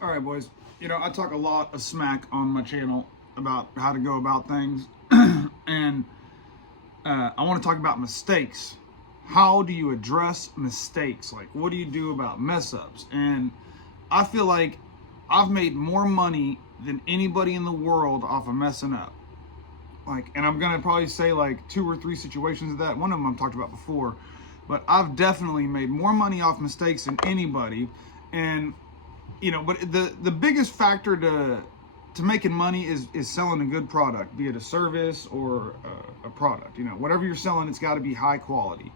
All right, boys. I talk a lot of smack on my channel about how to go about things, and I want to talk about mistakes. How do you address mistakes? Like, what do you do about mess ups? And I feel like I've made more money than anybody in the world off of messing up. And I'm gonna probably say like 2 or 3 situations of that. One of them I've talked about before, but I've definitely made more money off mistakes than anybody. And but the biggest factor to making money is selling a good product, be it a service or a product. Whatever you're selling, it's got to be high quality.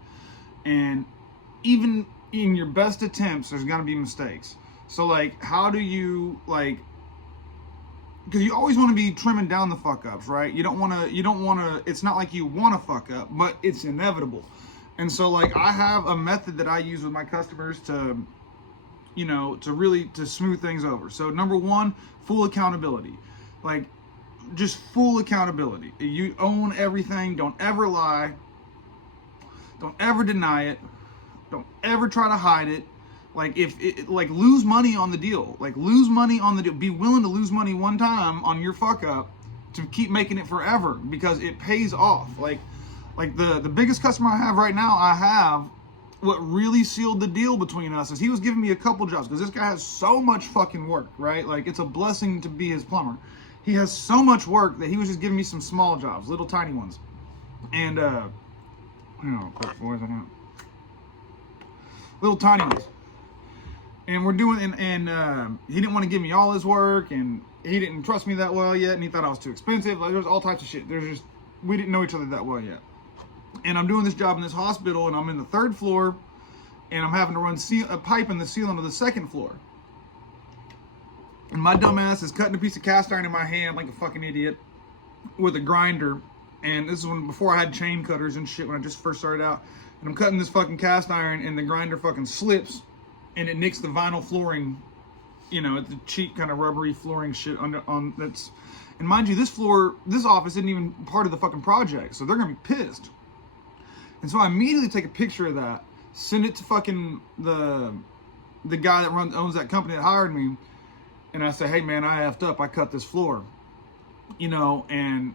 And even in your best attempts, there's got to be mistakes. So like, how do you because you always want to be trimming down the fuck ups, right? You don't want to, it's not like you want to fuck up, but it's inevitable. And so like, I have a method that I use with my customers to really to smooth things over. So number one, full accountability. Like, just full accountability. You own everything. Don't ever lie. Don't ever deny it. Don't ever try to hide it. Like, lose money on the deal. Like, lose money on the deal. Be willing to lose money one time on your fuck up to keep making it forever, because it pays off. Like the biggest customer I have right now, what really sealed the deal between us is he was giving me a couple jobs, because this guy has so much fucking work, right? Like, it's a blessing to be his plumber. He has so much work that he was just giving me some small jobs, little tiny ones. And quick boys, little tiny ones. And we're doing, and he didn't want to give me all his work, and he didn't trust me that well yet, and he thought I was too expensive. Like, there's all types of shit. We didn't know each other that well yet. And I'm doing this job in this hospital, and I'm in the 3rd floor, and I'm having to run a pipe in the ceiling of the 2nd floor. And my dumb ass is cutting a piece of cast iron in my hand like a fucking idiot with a grinder. And this is before I had chain cutters and shit, when I just first started out. And I'm cutting this fucking cast iron, and the grinder fucking slips, and it nicks the vinyl flooring, the cheap kind of rubbery flooring shit on that's. And mind you, this office isn't even part of the fucking project, so they're gonna be pissed. And so I immediately take a picture of that, send it to fucking the guy that owns that company that hired me, and I say, hey man, I effed up, I cut this floor, and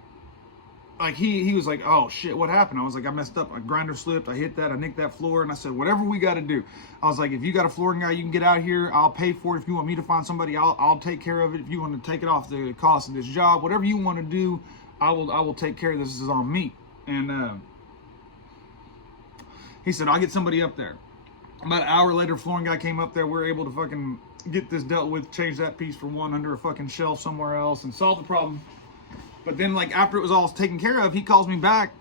like he was like, oh shit, what happened? I was like, I messed up, my grinder slipped, I hit that, I nicked that floor. And I said, whatever we got to do. I was like, if you got a flooring guy, you can get out here, I'll pay for it. If you want me to find somebody, I'll take care of it. If you want to take it off the cost of this job, whatever you want to do, I will take care of this. This is on me. And he said, I'll get somebody up there. About an hour later, flooring guy came up there. We were able to fucking get this dealt with, change that piece for one under a fucking shelf somewhere else, and solve the problem. But then, like, after it was all taken care of, he calls me back,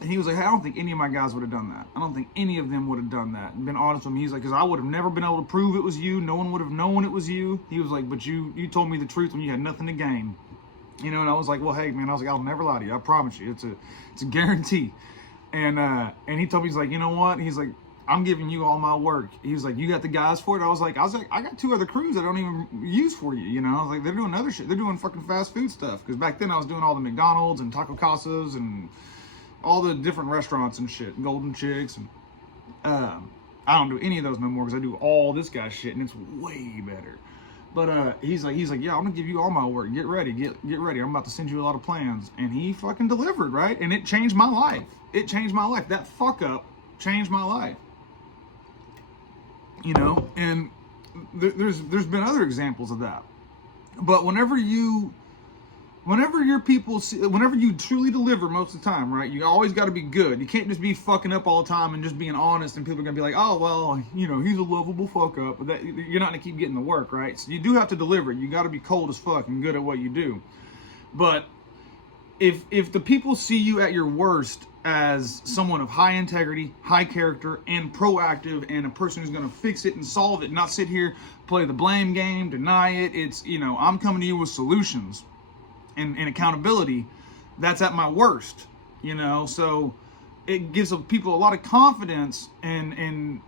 and he was like, hey, I don't think any of my guys would have done that. I don't think any of them would have done that. And been honest with me, he's like, because I would have never been able to prove it was you. No one would have known it was you. He was like, but you told me the truth when you had nothing to gain. And I was like, well, hey, man, I'll never lie to you. I promise you. It's a guarantee. And he told me, he's like, you know what? He's like, I'm giving you all my work. He was like, you got the guys for it? I was like, I got 2 other crews that I don't even use for you, I was like, they're doing other shit. They're doing fucking fast food stuff. Because back then I was doing all the McDonald's and Taco Casas and all the different restaurants and shit, Golden Chicks. And I don't do any of those no more, because I do all this guy's shit, and it's way better. But he's like, yeah, I'm gonna give you all my work. Get ready, get ready. I'm about to send you a lot of plans. And he fucking delivered, right? And it changed my life. It changed my life. That fuck up changed my life. And there's been other examples of that. But whenever your people see, whenever you truly deliver, most of the time, right, you always got to be good. You can't just be fucking up all the time and just being honest, and people are gonna be like, oh well, he's a lovable fuck up. But you're not gonna keep getting the work, right? So you do have to deliver. You got to be cold as fuck and good at what you do. But if the people see you at your worst as someone of high integrity, high character, and proactive, and a person who's going to fix it and solve it, not sit here, play the blame game, deny it. It's, I'm coming to you with solutions and accountability. That's at my worst, so it gives people a lot of confidence in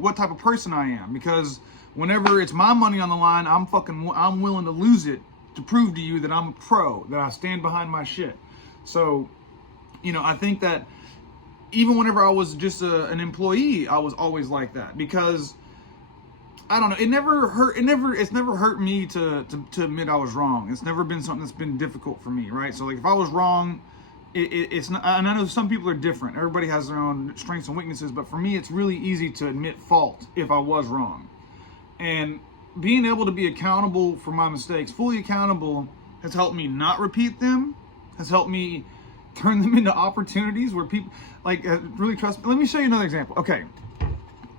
what type of person I am, because whenever it's my money on the line, I'm willing to lose it to prove to you that I'm a pro, that I stand behind my shit. So, I think that even whenever I was just an employee, I was always like that, because I don't know. It's never hurt me to admit I was wrong. It's never been something that's been difficult for me, right? So like if I was wrong, it's not. And I know some people are different. Everybody has their own strengths and weaknesses. But for me, it's really easy to admit fault if I was wrong. And being able to be accountable for my mistakes, fully accountable, has helped me not repeat them. Has helped me turn them into opportunities where people like really trust me. Let me show you another example. Okay.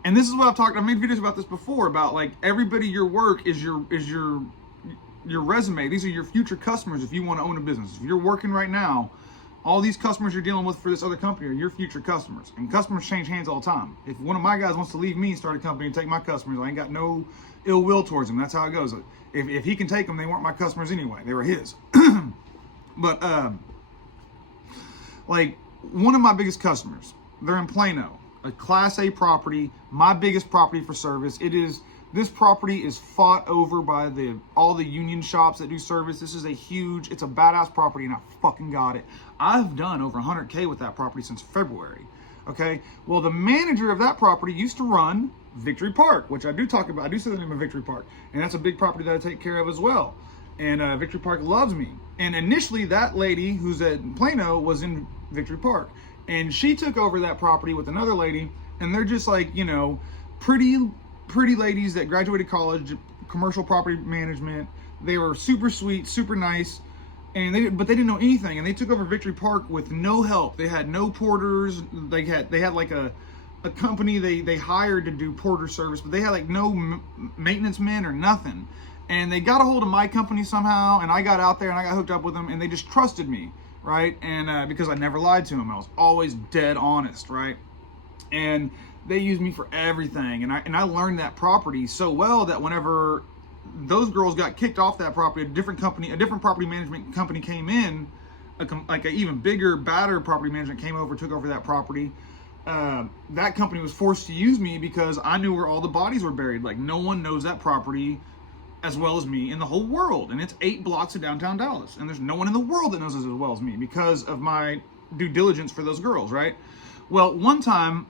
And this is what I've made videos about this before, about like everybody, your work is your resume. These are your future customers if you want to own a business. If you're working right now, all these customers you're dealing with for this other company are your future customers. And customers change hands all the time. If one of my guys wants to leave me and start a company and take my customers, I ain't got no ill will towards them. That's how it goes. If he can take them, they weren't my customers anyway. They were his. But like one of my biggest customers, they're in Plano. A Class A property, my biggest property for service. This property is fought over by all the union shops that do service. This is it's a badass property, and I fucking got it. I've done over 100K with that property since February. Okay, well the manager of that property used to run Victory Park, which I do talk about. I do say the name of Victory Park, and that's a big property that I take care of as well. And Victory Park loves me. And initially, that lady who's at Plano was in Victory Park. And she took over that property with another lady, and they're just like, you know, pretty ladies that graduated college, commercial property management. They were super sweet, super nice, but they didn't know anything. And they took over Victory Park with no help. They had no porters. They had like a company they hired to do porter service, but they had like no maintenance men or nothing. And they got a hold of my company somehow, and I got out there and I got hooked up with them, and they just trusted me. Right? And because I never lied to them, I was always dead honest, right? And they used me for everything. And I learned that property so well that whenever those girls got kicked off that property, a different property management company came in, like an even bigger, badder property management came over, took over that property. That company was forced to use me because I knew where all the bodies were buried. Like no one knows that property as well as me in the whole world, and it's 8 blocks of downtown Dallas, and there's no one in the world that knows it as well as me because of my due diligence for those girls, right? Well, one time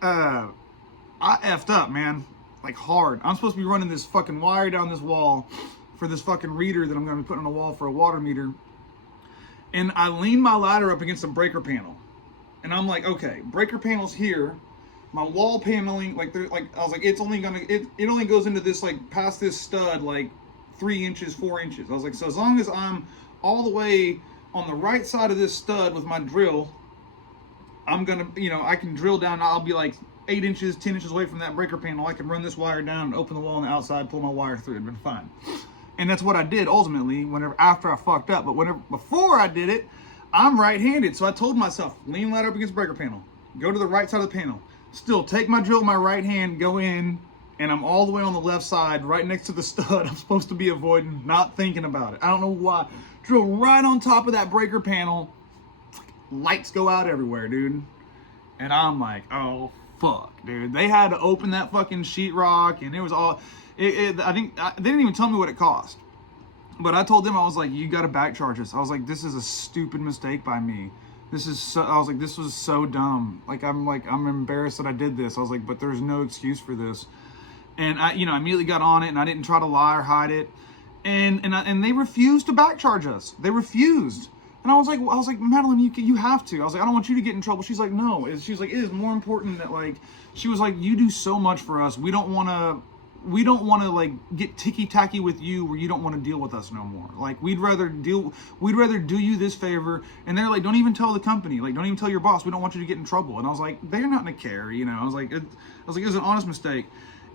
I effed up, man, like hard. I'm supposed to be running this fucking wire down this wall for this fucking reader that I'm going to be putting on the wall for a water meter, and I leaned my ladder up against a breaker panel, and I'm like, okay, breaker panel's here. My wall paneling, I was like, it only goes into this, like, past this stud, like, 3 inches, 4 inches. I was like, so as long as I'm all the way on the right side of this stud with my drill, I'm gonna, I can drill down, I'll be like 8 inches, 10 inches away from that breaker panel. I can run this wire down and open the wall on the outside, pull my wire through. It'd been fine. And that's what I did ultimately, after I fucked up. But before I did it, I'm right-handed. So I told myself, lean ladder up against breaker panel, go to the right side of the panel. Still, take my drill in my right hand, go in, and I'm all the way on the left side, right next to the stud I'm supposed to be avoiding, not thinking about it. I don't know why. Drill right on top of that breaker panel. Lights go out everywhere, dude. And I'm like, oh, fuck, dude. They had to open that fucking sheetrock, and it was all... they didn't even tell me what it cost. But I told them, I was like, you got to back charge us. I was like, this is a stupid mistake by me. This was so dumb. I'm embarrassed that I did this. I was like, but there's no excuse for this. And I immediately got on it, and I didn't try to lie or hide it. And they refused to back charge us. They refused. And I was like, Madeline, you have to. I was like, I don't want you to get in trouble. She's like, no. She was like, it is more important that, like, she was like, you do so much for us. We don't want to like get ticky-tacky with you where you don't want to deal with us no more. Like, we'd rather do you this favor. And they're like, don't even tell the company. Like, don't even tell your boss. We don't want you to get in trouble. And I was like, they're not gonna care, I was like, it was an honest mistake.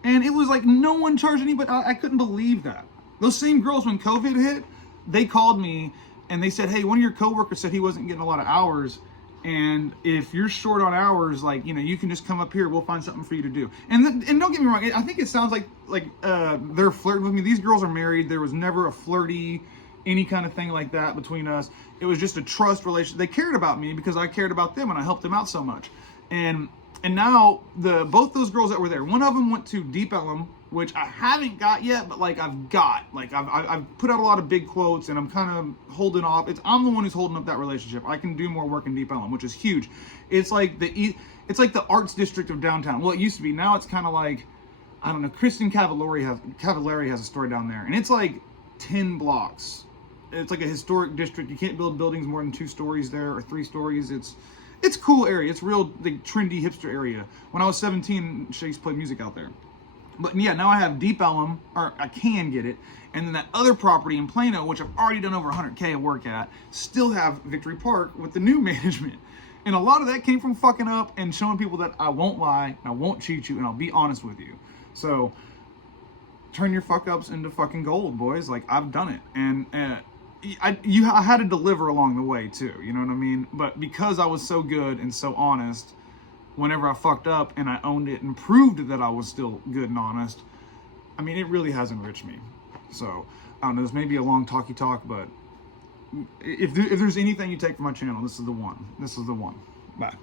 And it was like, no one charged anybody. I couldn't believe that. Those same girls, when COVID hit, they called me and they said, hey, one of your coworkers said he wasn't getting a lot of hours. And if you're short on hours, like, you can just come up here. We'll find something for you to do. And don't get me wrong. I think it sounds like they're flirting with me. These girls are married. There was never a flirty, any kind of thing like that between us. It was just a trust relationship. They cared about me because I cared about them and I helped them out so much. And now both those girls that were there, one of them went to Deep Ellum, which I haven't got yet, but like I've got. Like I've put out a lot of big quotes and I'm kind of holding off. I'm the one who's holding up that relationship. I can do more work in Deep Ellum, which is huge. It's like the arts district of downtown. Well, it used to be. Now it's kind of like I don't know, Kristen Cavallari has a store down there, and it's like 10 blocks. It's like a historic district. You can't build buildings more than 2 stories there or 3 stories. It's a cool area. It's real like trendy hipster area. When I was 17, she used to play music out there. But yeah, now I have Deep Ellum, or I can get it, and then that other property in Plano, which I've already done over 100K of work at, still have Victory Park with the new management. And a lot of that came from fucking up and showing people that I won't lie, and I won't cheat you, and I'll be honest with you. So turn your fuck ups into fucking gold, boys. Like, I've done it, and I had to deliver along the way too. You know what I mean? But because I was so good and so honest, whenever I fucked up and I owned it and proved that I was still good and honest, I mean, it really has enriched me. So I don't know. This may be a long talky talk, but if there's anything you take from my channel, this is the one. This is the one. Bye.